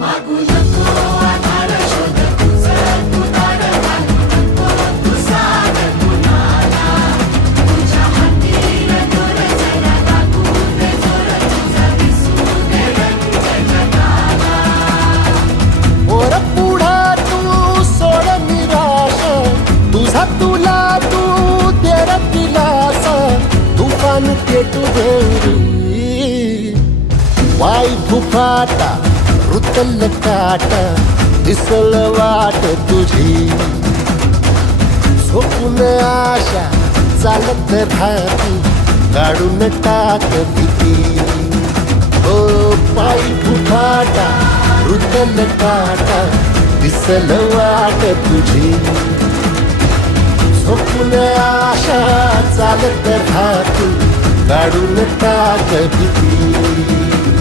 मागू नको आधार शोध तुझं तू दाड घालू नको तू साध कुणाला तुझ्या हाती दूर जरा लागू दे जोर तुझा दिसू दे रंग जगाला पोर पुढा तू सोड निराश तुझा तुला तू तेर दिलास तुफान पेटू देरी वाई फुफाटा रुतल काटा दिसल वाट तुझी झोपून आशा चालत राहती काढून टाक भीती ओ पायी फुफाटा रुतल काटा दिसल वाट तुझी झोपून आशा चालत राहती काढून टाक भीती